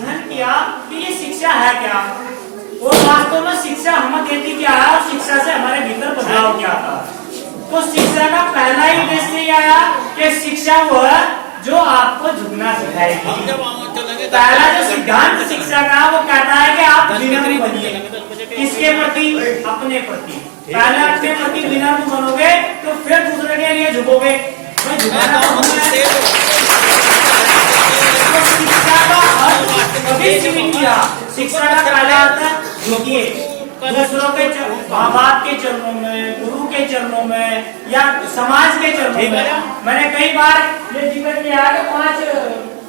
अध्ययन किया कि ये शिक्षा है क्या, और वास्तव में शिक्षा हमें देती क्या है, और शिक्षा से हमारे भीतर बदलाव क्या था। तो शिक्षा का पहला ही उद्देश्य ये आया कि शिक्षा वो है जो आपको झुकना सिखाएगी। पहला जो सिद्धांत शिक्षा का वो कहता है कि आप विनम्र बनिए, किसके प्रति, अपने प्रति। पहले अपने प्रति विनम्र बनोगे तो फिर दूसरे के लिए झुकोगे। शिक्षा का अर्थ कभी सीमित किया, शिक्षा का पहला अर्थ झुकिए, दूसरों के माँ बाप के चरणों में, गुरु के चरणों में, या समाज के चरणों में। मैंने कई बार ये जिक्र किया कि 5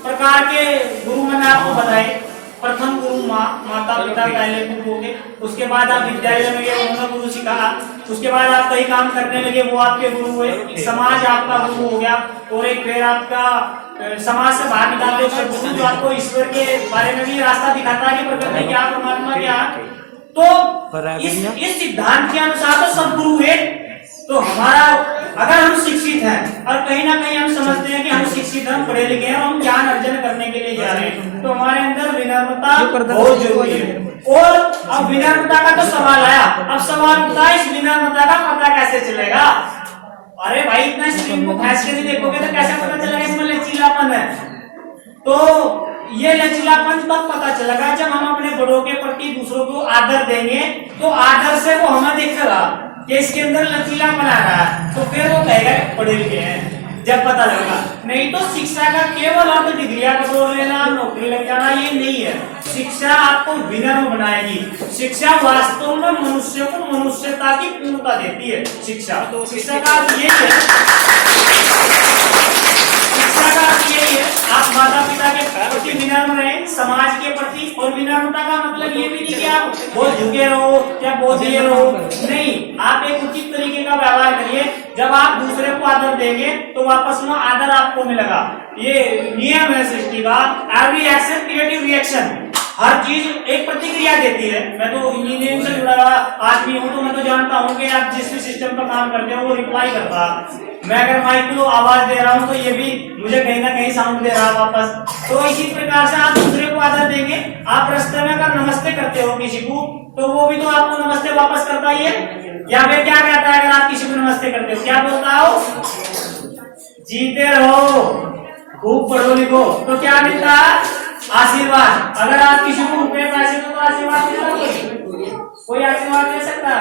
प्रकार के गुरु मैंने आपको बताए। प्रथम गुरु माता पिता पहले गुरु हो गए, उसके बाद आप विद्यालय में गए, उन्होंने गुरु सिखाया, उसके बाद आप कई काम करने लगे, वो आपके गुरु हुए, समाज आपका गुरु हो गया, और एक फिर आपका समाज से बाहर निकालते हुए गुरु जो आपको ईश्वर के बारे में भी रास्ता दिखाता है कि प्रकृति क्या, परमात्मा क्या। तो इस सिद्धांत के अनुसार तो सब गुरु है। तो हमारा अगर हम शिक्षित हैं और कहीं ना कहीं हम समझते हैं कि हम शिक्षित हैं, पढ़े लिखे हैं, हम ज्ञान अर्जन करने के लिए जा रहे हैं, तो हमारे अंदर विनम्रता बहुत जरूरी है। और अब विनम्रता का तो सवाल आया, अब सवाल उठता है इस विनम्रता का पता कैसे चलेगा। अरे भाई इतना स्क्रीन को फैस के देखोगे तो कैसे पता चलेगा इसमें लचीलापन है। तो ये लचीलापन तब पता चलेगा जब हम अपने बड़ों के प्रति दूसरों को आदर देंगे, तो आदर से वो हमें देखेगा कि इसके अंदर लचीलापन आ रहा है, तो फिर वो कहेगा पढ़े लिखे हैं, जब पता लगेगा। नहीं तो शिक्षा का केवल अर्थ डिग्रियां बटोर लेना, नौकरी लग जाना, ये नहीं है। शिक्षा आपको विनम्र बनाएगी। शिक्षा वास्तव में मनुष्य को मनुष्यता की पूर्णता देती है। शिक्षा का अर्थ ये है, शिक्षा का अर्थ यही है आप माता पिता के प्रति विनम्र रहें, समाज के प्रति। और विनम्रता का मतलब ये भी नहीं कि आप बहुत झुके रहो या बहुत ये रहो, नहीं, आप एक उचित तरीके का व्यवहार करिए। जब आप दूसरे को आदर देंगे तो वापस में आदर आपको मिलेगा। ये नियम है सृष्टि का, एवरी एक्शन क्रिएटिव रिएक्शन। हर चीज एक प्रतिक्रिया देती है। मैं तो इंजीनियरिंग से जुड़ा हुआ आदमी हूँ, तो मैं तो जानता हूँ कि आप जिस भी सिस्टम पर काम करते हो वो रिप्लाई करता। मैं अगर माइक को आवाज दे रहा हूँ तो ये भी मुझे कहीं ना कहीं साउंड दे रहा है वापस। तो इसी प्रकार से आप दूसरे को आदर देंगे। आप रास्ते में अगर नमस्ते करते हो किसी को, तो वो भी तो आपको नमस्ते वापस करता ही है। या फिर क्या कहता है अगर आप किसी को नमस्ते करते हो, क्या बोलता हो? जीते रहो, खूब पढ़ो लिखो, तो क्या मिलता है? आशीर्वाद। अगर आप किसी को रुपए पैसे दो तो आशीर्वाद मिलेगा? कोई आशीर्वाद दे सकता?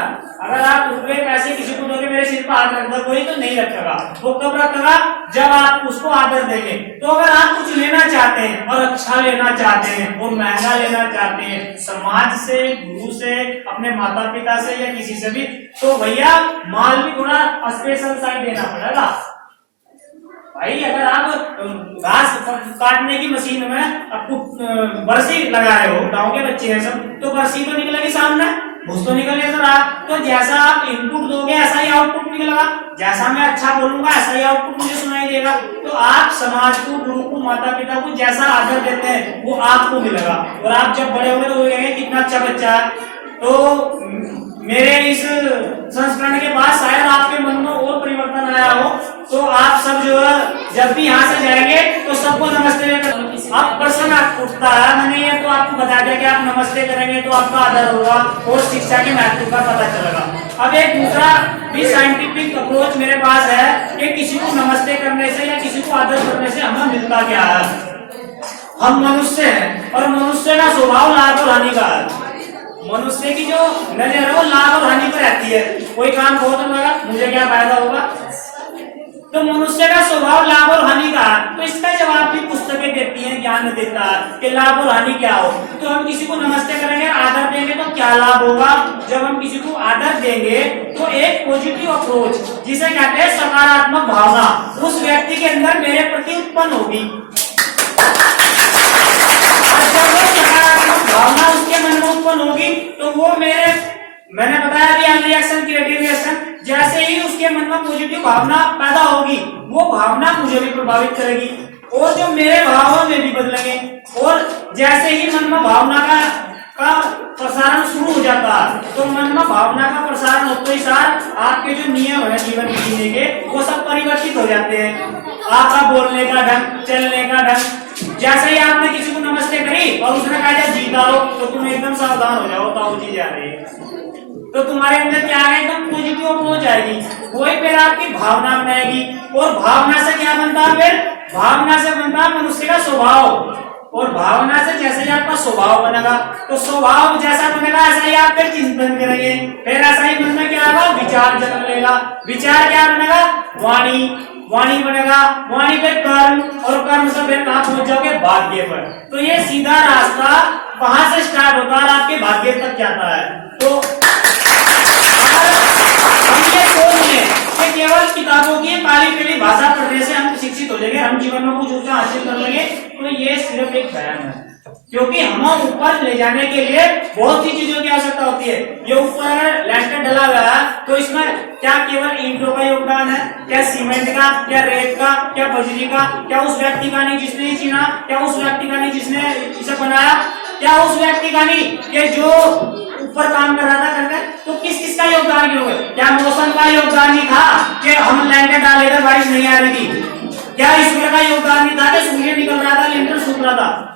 अगर आप रुपए पैसे किसी को दोगे, मेरे सिर पर हाथ रख दो कोई, तो नहीं रखेगा। वो कब रखेगा? जब आप उसको आदर देंगे। तो अगर आप कुछ लेना चाहते हैं और अच्छा लेना चाहते हैं और महंगा लेना चाहते हैं, समाज से, गुरु से, अपने माता पिता से या किसी से भी, तो भैया माल भी थोड़ा स्पेशल साइज देना पड़ेगा। भाई अगर आप घास काटने की मशीन में आपको बरसी लगा रहे हो, गाँव के बच्चे हैं सब, तो बरसी तो निकलेगी सामने, घुस तो निकले सर आप। तो जैसा आप इनपुट दोगे ऐसा ही आउटपुट निकलेगा। जैसा मैं अच्छा बोलूंगा ऐसा ही आउटपुट मुझे सुनाई देगा। तो आप समाज को, गुरु को, माता पिता को जैसा आदर देते हैं वो आपको मिलेगा। और आप जब बड़े होंगे तो वो कहेंगे कितना अच्छा बच्चा है। तो मेरे इस संस्करण के बाद शायद आपके मन में और परिवर्तन आया हो, तो आप सब जो है जब भी यहाँ से जाएंगे तो सबको नमस्ते करेंगे। आप प्रश्न उठता है, मैंने ये तो आपको बता दिया कि आप नमस्ते करेंगे तो आपका आदर होगा और शिक्षा के महत्व का पता चलेगा। अब एक दूसरा भी साइंटिफिक अप्रोच मेरे पास है कि किसी को नमस्ते करने से या किसी को आदर करने से हमें मिलता क्या है। हम मनुष्य हैं और मनुष्य का स्वभाव लाभ और हानि का है। मनुष्य की जो नजर है वो लाभ और हानि पर रहती है। कोई काम बहुत लगा, मुझे क्या फायदा होगा? तो मनुष्य का स्वभाव लाभ और हानि का है। तो इसका जवाब भी पुस्तकें देती हैं, ज्ञान देता है कि लाभ और हानि क्या हो। तो हम किसी को नमस्ते करेंगे, आदर देंगे तो क्या लाभ होगा? जब हम किसी को आदर देंगे तो एक पॉजिटिव अप्रोच, जिसे कहते हैं सकारात्मक भावना, उस व्यक्ति के अंदर मेरे प्रति उत्पन्न होगी। भावना उसके मन में उत्पन्न होगी तो वो मैंने बताया भी रिएक्शन क्रिएटिव रिएक्शन, जैसे ही उसके मन में पॉजिटिव भावना पैदा होगी वो भावना मुझे भी प्रभावित करेगी और जो मेरे भाव में भी बदलेंगे। और जैसे ही मन में भावना का प्रसारण शुरू हो जाता है तो मन में भावना का प्रसारण होते ही साथ आपके जो नियम है जीवन जीने के वो सब परिवर्तित हो जाते हैं। आपका बोलने का ढंग, चलने का ढंग, जैसे ही आपने किसी को नमस्ते जबरदस्ती करी और उसने कहा जब जीत आओ तो तुम एकदम सावधान हो जाओ, ताऊ जी जा रहे हैं, तो तुम्हारे अंदर क्या है, एकदम पॉजिटिव अप्रोच आएगी। वही फिर आपकी भावना बनाएगी, और भावना से क्या बनता है, फिर भावना से बनता है मनुष्य का स्वभाव, और भावना से जैसे ही आपका स्वभाव बनेगा, तो स्वभाव जैसा बनेगा ऐसा ही आप फिर चिंतन करेंगे, फिर ऐसा ही मन में क्या होगा, विचार जन्म लेगा, विचार क्या बनेगा, वाणी, वाणी बनेगा, वाणी पे कर्म, और कर्म से फिर कहां पहुंच जाओगे, भाग्य पर। तो ये सीधा रास्ता वहां से स्टार्ट होता है और आपके भाग्य तक जाता है। तो हम ये सोच लें कि केवल किताबों की काली पीली भाषा पढ़ने से हम शिक्षित हो जाएंगे, हम जीवन में कुछ ऊंचा हासिल कर लेंगे, तो ये सिर्फ एक बयान है, क्योंकि हमें ऊपर ले जाने के लिए बहुत सी चीजों की आवश्यकता होती है। ये ऊपर लैंटर डला हुआ है, तो इसमें क्या केवल ईंटों का योगदान है, क्या सीमेंट का, क्या रेत का, क्या बजरी का, क्या उस व्यक्ति का नहीं जिसने ये चीना, क्या उस व्यक्ति का नहीं जिसने इसे बनाया, क्या उस व्यक्ति का नहीं कि जो ऊपर काम कर रहा था करके, तो किस किस का योगदान क्यों है? क्या मौसम का योगदान नहीं था कि हम लैंटर डाले थे बारिश नहीं आ रही थी? क्या ईश्वर का योगदान नहीं था कि सूर्य निकल रहा था, लैंटर सूख रहा था?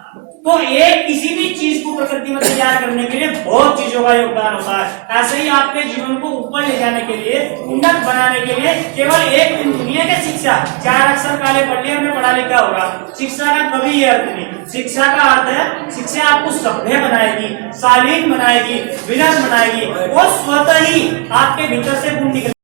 तो एक किसी भी चीज को प्रकृति में तैयार करने के लिए बहुत चीजों का योगदान होता है। ऐसे ही आपके जीवन को ऊपर ले जाने के लिए, उन्नत बनाने के लिए केवल एक दिन दुनिया की शिक्षा, 4 अक्षर काले पढ़ लिए हमने पढ़ा लिखा होगा, शिक्षा का कभी ये अर्थ नहीं। शिक्षा का अर्थ है, शिक्षा आपको सभ्य बनाएगी, शालीन बनाएगी, विनम्र बनाएगी, और स्वतः ही आपके भीतर से गुण निकल